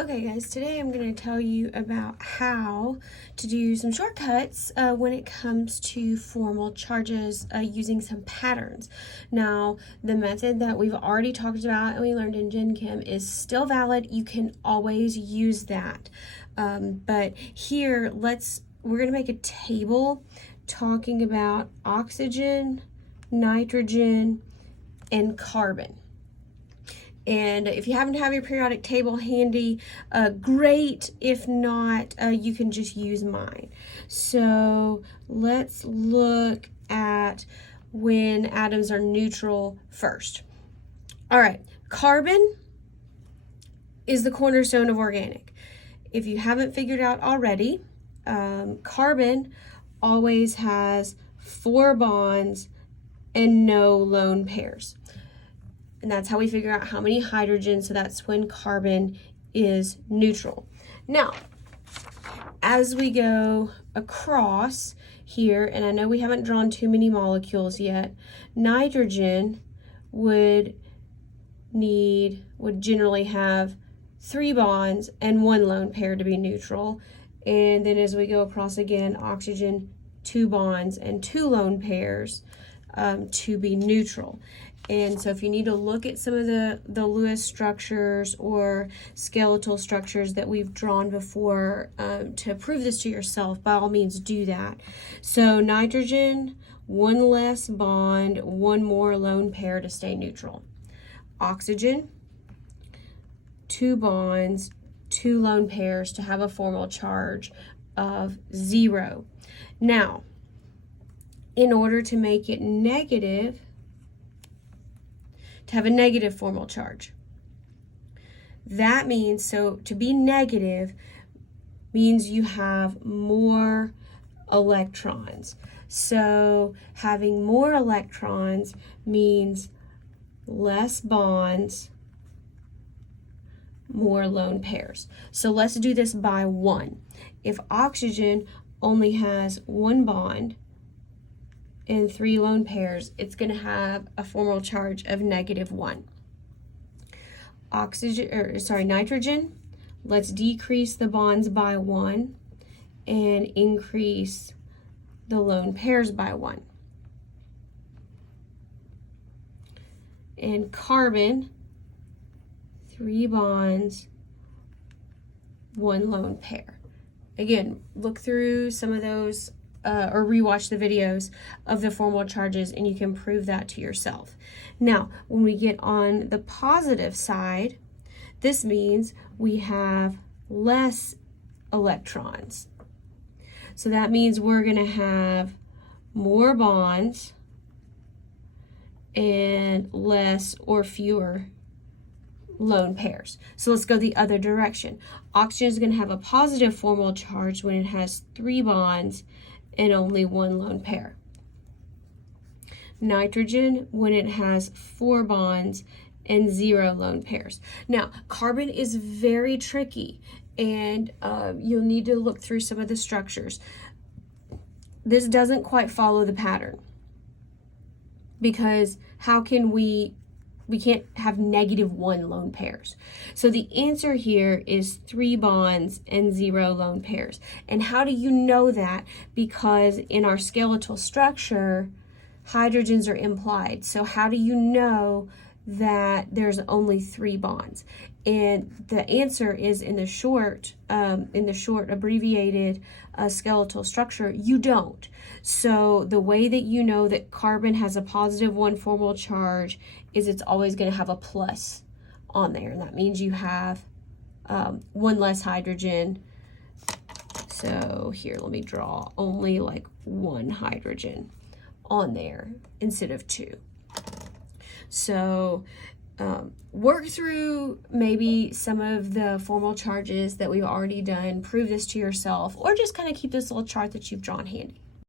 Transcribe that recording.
Okay guys, today I'm going to tell you about how to do some shortcuts when it comes to formal charges using some patterns. Now, the method that we've already talked about and we learned in Gen Chem is still valid. You can always use that. But here, we're going to make a table talking about oxygen, nitrogen, and carbon. And if you happen to have your periodic table handy, great. If not, you can just use mine. So let's look at when atoms are neutral first. All right, carbon is the cornerstone of organic. If you haven't figured out already, carbon always has 4 bonds and no lone pairs. And that's how we figure out how many hydrogens, so that's when carbon is neutral. Now, as we go across here, and I know we haven't drawn too many molecules yet, nitrogen would generally have 3 bonds and 1 lone pair to be neutral. And then as we go across again, oxygen, 2 bonds and 2 lone pairs to be neutral. And so if you need to look at some of the Lewis structures or skeletal structures that we've drawn before to prove this to yourself, by all means do that. So nitrogen, 1 less bond, 1 more lone pair to stay neutral. Oxygen, 2 bonds, 2 lone pairs to have a formal charge of 0. Now, in order to make it negative, to have a negative formal charge. That means, so to be negative means you have more electrons. So having more electrons means less bonds, more lone pairs. So let's do this by 1. If oxygen only has 1 bond and 3 lone pairs, it's going to have a formal charge of -1. Nitrogen, let's decrease the bonds by 1 and increase the lone pairs by 1. And carbon, 3 bonds, 1 lone pair. Again, look through some of those or rewatch the videos of the formal charges and you can prove that to yourself. Now, when we get on the positive side, this means we have less electrons. So that means we're going to have more bonds and less or fewer lone pairs. So let's go the other direction. Oxygen is going to have a positive formal charge when it has 3 bonds and only 1 lone pair. Nitrogen when it has 4 bonds and 0 lone pairs. Now, carbon is very tricky, and you'll need to look through some of the structures. This doesn't quite follow the pattern, because how can we can't have -1 lone pairs. So the answer here is 3 bonds and 0 lone pairs. And how do you know that? Because in our skeletal structure, hydrogens are implied. So how do you know that there's only 3 bonds? And the answer is in the short abbreviated skeletal structure, you don't. So the way that you know that carbon has a +1 formal charge is it's always going to have a plus on there. And that means you have 1 less hydrogen. So here, let me draw only like 1 hydrogen on there instead of 2. So work through maybe some of the formal charges that we've already done, prove this to yourself, or just kind of keep this little chart that you've drawn handy.